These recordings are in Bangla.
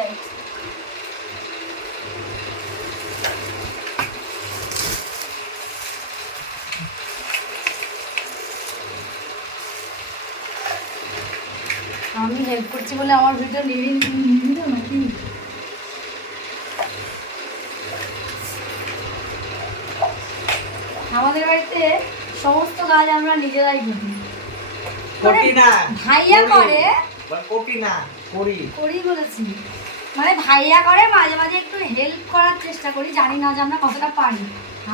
আয় আমি হেল্প করছি বলে আমার ভিডিও নিবি নিবি নাকি? আমাদের বাড়িতে সমস্ত কাজ আমরা নিজেরাই করি। করি না? ভাইয়া করি। করি। না? করি। করি বলেছি। মানে ভাইয়া করে, মাঝে মাঝে একটু হেল্প করার চেষ্টা করি। জানি না যে আমরা কতটা পারি।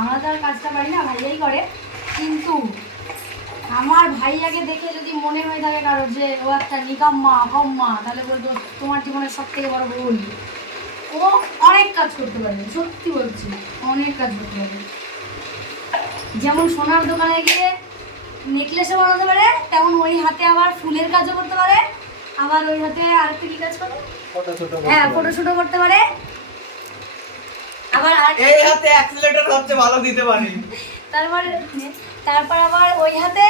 আমরা তো আর কাজটা পারি না, ভাইয়াই করে। কিন্তু আমার ভাইয়াকে দেখে যদি মনে হয়ে থাকে কারও যে, ও একটা নিকাম্মা কম্মা তাহলে বলতো তোমার জীবনের সব থেকে বড় ভুল। ও অনেক কাজ করতে পারে, সত্যি বলছি, অনেক কাজ করতে পারে। যেমন সোনার দোকানে গিয়ে নেকলেসও বানাতে পারে, তেমন ওই হাতে আবার ফুলের কাজও করতে পারে। আবার ওই হাতে আরেকটা কি কাজ করে? হ্যাঁ ফটো শুটও করতে পারে। আবার এই হাতে অ্যাক্সিলেটর হচ্ছে ভালো দিতে পারি। তারপর তারপর আবার ওই হাতে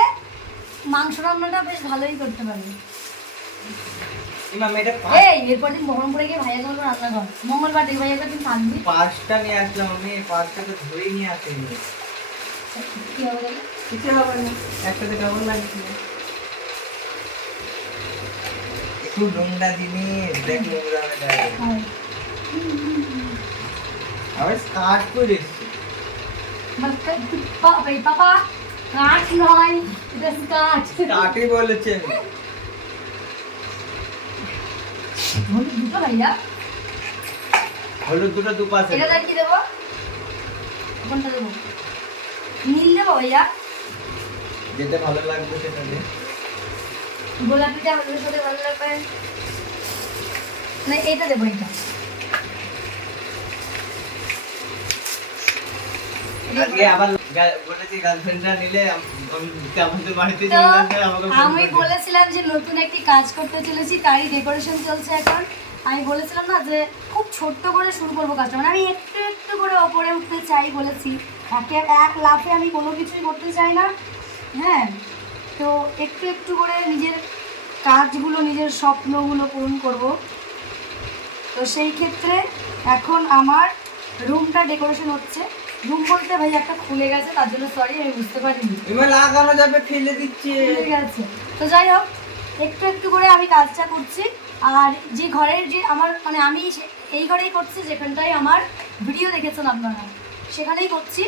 মাংস রান্নাটা বেশ ভালোই করতে পারে। ইমাম এই এরপর দিন বহরমপুরে গিয়ে ভাইয়া গল্প রান্না কর মঙ্গলবার থেকে ভাইয়া দিন থাকবি পাঁচটা নিয়ে আসলাম আমি তো ধরেই নিয়ে আসিনি। কি হবে বলো? কিছু হবে না একসাথে কেমন লাগছে একটু নোংরা জিনিস দেখ নোংরা হয়ে যায়। আবার স্কার্ট করে এসছি। পা- এই পাপা কাঠ নয় এটা কাঠ স্কার্টই বলেছে। হলুদ দুটো ভাইয়া। হলুদ দুটো দুপাশে। এটা কি দেবো? কোনটা দেবো? নীল দেবো ভাইয়া? যেটা ভালো লাগবে সেটা দে। গোলাপিটা ভালো লাগবে। না দেবো আম-। বলেছিলাম যে নতুন একটি কাজ করতে চলেছি তারই ডেকোরেশন চলছে এখন। আমি বলেছিলাম না যে খুব ছোট্ট করে শুরু করব কাজটা। মানে আমি একটু একটু করে ওপরে উঠতে চাই বলেছি। একে এক লাফে আমি কোনো কিছুই করতে চাই না। হ্যাঁ তো একটু একটু করে নিজের কাজগুলো নিজের স্বপ্নগুলো পূরণ করব। তো সেই ক্ষেত্রে এখন আমার রুমটা ডেকোরেশন হচ্ছে। রুম বলতে ভাই একটা খুলে গেছে তার জন্য সরি আমি বুঝতে পারিনি। এবার লাগানো যাবে ফেলে দিচ্ছে। ঠিক আছে তো যাই হোক একটু একটু করে আমি কাজটা করছি। আর যে ঘরের যে আমার মানে আমি সে- এই ঘরেই করছি যেখানটায় আমার ভিডিও দেখেছেন আপনারা। সেখানেই করছি।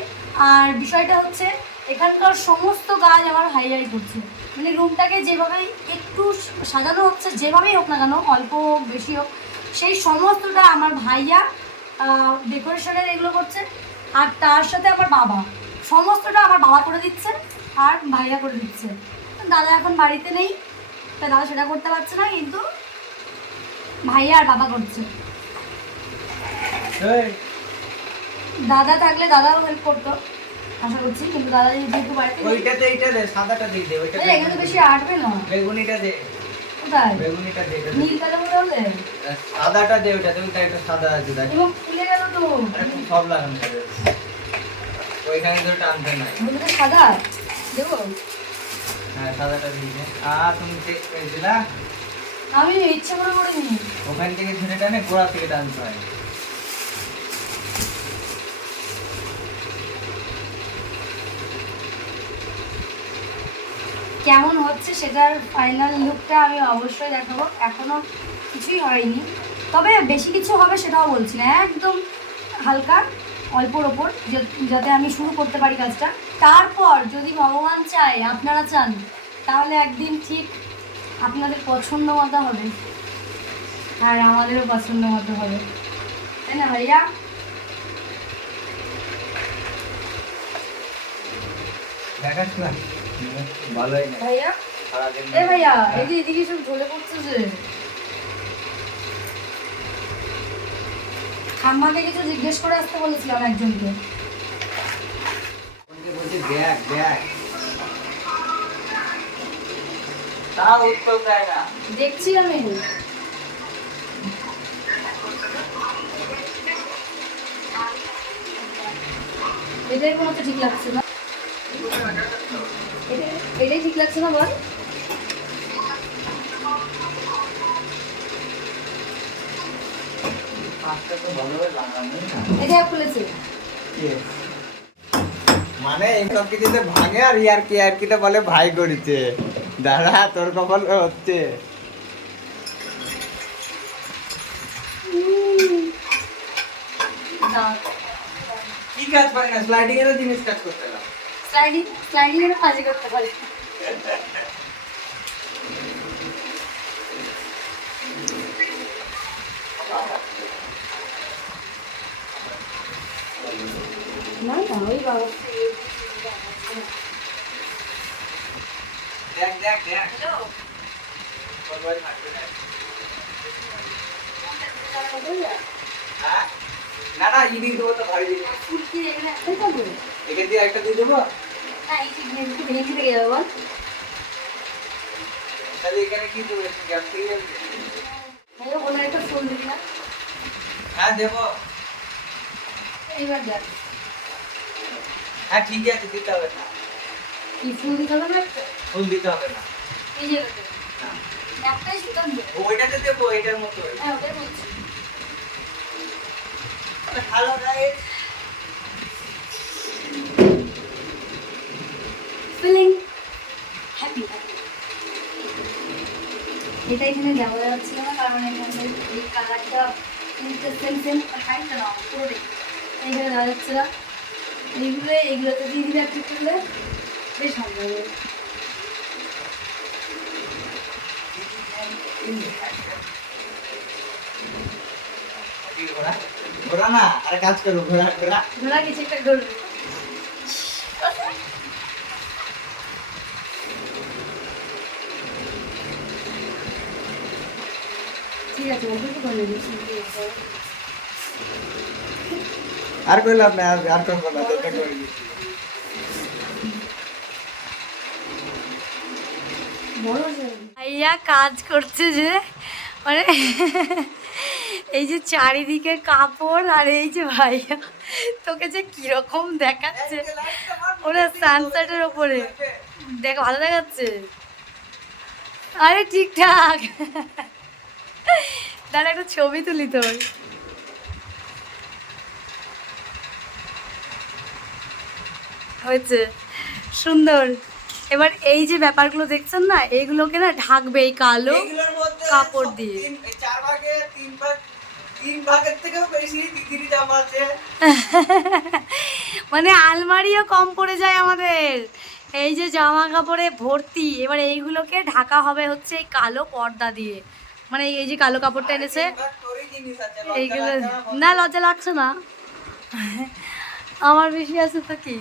আর বিষয়টা হচ্ছে, এখানকার সমস্ত কাজ আমার ভাইয়াই করছে। মানে রুমটাকে যেভাবেই একটু সাজানো হচ্ছে, যেভাবেই হোক না কেন, অল্প হোক, বেশি হোক, সেই সমস্তটা আমার ভাইয়া ডেকোরেশনের এগুলো করছে। আর তার সাথে আমার বাবা, সমস্তটা আমার বাবা করে দিচ্ছে আর ভাইয়া করে দিচ্ছে। দাদা এখন বাড়িতে নেই তাই দাদা সেটা করতে পারছে না, কিন্তু ভাইয়া আর বাবা করছে। দাদা থাকলে দাদাও হেল্প করতো আশা করছি কিন্তু দাদা যেহেতু বাড়িতে ওইটাতে এইটা দে সাদাটা দিয়ে দে ওইটা দে। এখানে তো বেশি আটবে না। বেগুনিটা দে। কোথায়? বেগুনিটা দে দে। নীল কালো মতো হলে সাদাটা দে ওইটা তুমি তাই একটু সাদা আছে দেখ। এবং ফুলে গেল তো। সব লাগানো ওইখানে ধরে টানতে নাই। বলতে সাদা। দেবো? হ্যাঁ সাদাটা দিয়ে দে। আ তুমি চেক করে দিলা আমি ইচ্ছে করে করিনি। ওখান থেকে ধরে টানে গোড়া থেকে টানতে হয়। কেমন হচ্ছে সেটার ফাইনাল লুকটা আমি অবশ্যই দেখাবো। এখনও কিছুই হয়নি। তবে বেশি কিছু হবে সেটাও বলছি না। একদম হালকা, অল্পর ওপর যাতে আমি শুরু করতে পারি কাজটা। তারপর যদি ভগবান চায়, আপনারা চান, তাহলে একদিন ঠিক আপনাদের পছন্দ মতো হবে। আর আমাদেরও পছন্দ মতো হবে। তাই না, ভাইয়া? না। ভালোই না। ভাইয়া? এ ভাইয়া হ্যাঁ। এদিকে সব ঝুলে পড়ছে যে খাম্মাকে কিছু জিজ্ঞেস করে আসতে বলেছিলাম একজনকে। বলছে বলছে দেখ দেখ। তাও উত্তর দেয় না। দেখছি আমি। এটাই কোনো তো ঠিক লাগছে না। এটাই ঠিক লাগছে না বল? মানে এইসব কিছুতে ভাঙে আর ইয়ার কি আর কিতে বলে ভাই করেছে। দাদা তোর কপাল হচ্ছে। কি কাজ পারি না? স্লাইডিং এর জিনিস কাজ করতে স্লাইডিং স্লাইডিং এর কাজে করতে পারে। না না ওই বাবা। দেখ দেখ দেখ। না। হ্যাঁ? না না ই দিয়ে দেবো তো ভাই দিয়ে ফুল কি এখানে একটাই থাকবে এখান দিয়ে একটা দিয়ে দেবো? হ্যাঁ দেবো? হ্যাঁ ঠিক আছে দিতে হবে না কি ফুল দিতে হবে না। ফুল দিতে হবে না। এই যে। একটাই সুতাম ওইটাতে দেবো এটার মতো। হ্যাঁ ওটাই বলছি। ভালো গাইস এটা এখানে দেওয়া যাচ্ছিল না কারণ এখানে এই কালারটা সেম সেম হাইটটা না পুরোটাই। এখানে দেওয়া যাচ্ছে না এইগুলো এইগুলোতে দিয়ে দিলে একটু করলে বেশ ভালো লাগবে। ঘোড়া না আর কাজ করো ঘোড়া ঘোড়া ঘোড়া কিছু একটা করবে ঠিক আছে অল্প একটু করে দিচ্ছি আর কই লাভ নাই আর আর করব না যেটা করে। ভাইয়া কাজ করছে যে মানে এই যে চারিদিকে কাপড় আর এই যে ভাইয়া তোকে যে কীরকম দেখাচ্ছে ওরা সানসেটের ওপরে। দেখ ভালো দেখাচ্ছে। আরে ঠিকঠাক। দাঁড়া একটা ছবি তুলি তোর। হয়েছে। সুন্দর। এবার এই যে ব্যাপারগুলো দেখছেন না এইগুলোকে না ঢাকবে এই কালো কাপড় দিয়ে। চার ভাগে তিন ভাগ মানে আলমারিও কম পড়ে যায় আমাদের। এই যে জামা কাপড়ে ভর্তি এবার এইগুলোকে ঢাকা হবে হচ্ছে এই কালো পর্দা দিয়ে। মানে এই যে কালো কাপড়টা এনেছে এইগুলো না? না লজ্জা লাগছে না আমার বেশি আছে তো কি